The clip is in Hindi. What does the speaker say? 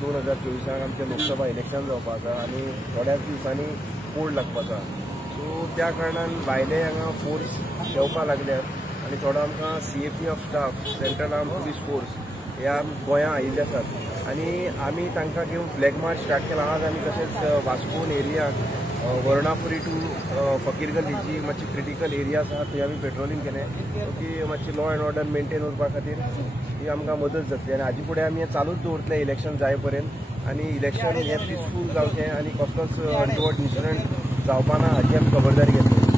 2024 आमचे लोकसभा इलेक्शन जावपा आसा आनी थोड्याच दिवसांनी पोळ लागपाचो आसा. सो त्या कारणान भायले हांगा फोर्स येवपा लागल्यात आनी थोडो आमकां CAPF staff central arm police force ह्या गोंयां आयिल्ले आसात आनी आमी तांकां घेवन फ्लॅग मार्च स्टार्ट केला. आज आमी तशेंच वास्को एरियाक वर्णापुरी टू फकीरगंज जी मातशी क्रिटिकल एरियाज आसा थंय आमी पेट्रोलिंग केलें की मातशी लॉ एंड ऑर्डर मेंटेन उरपा खातीर ही आमकां मदत जातली आनी हाजे फुडें आमी हें चालूच दवरतले इलेक्शन जाय पर्यंत आनी इलेक्शन हें पिसफूल जावचें आनी कसलोच अनटोवर्ड इन्सिडंट जावपा ना हाची आमी खबरदारी घेतली.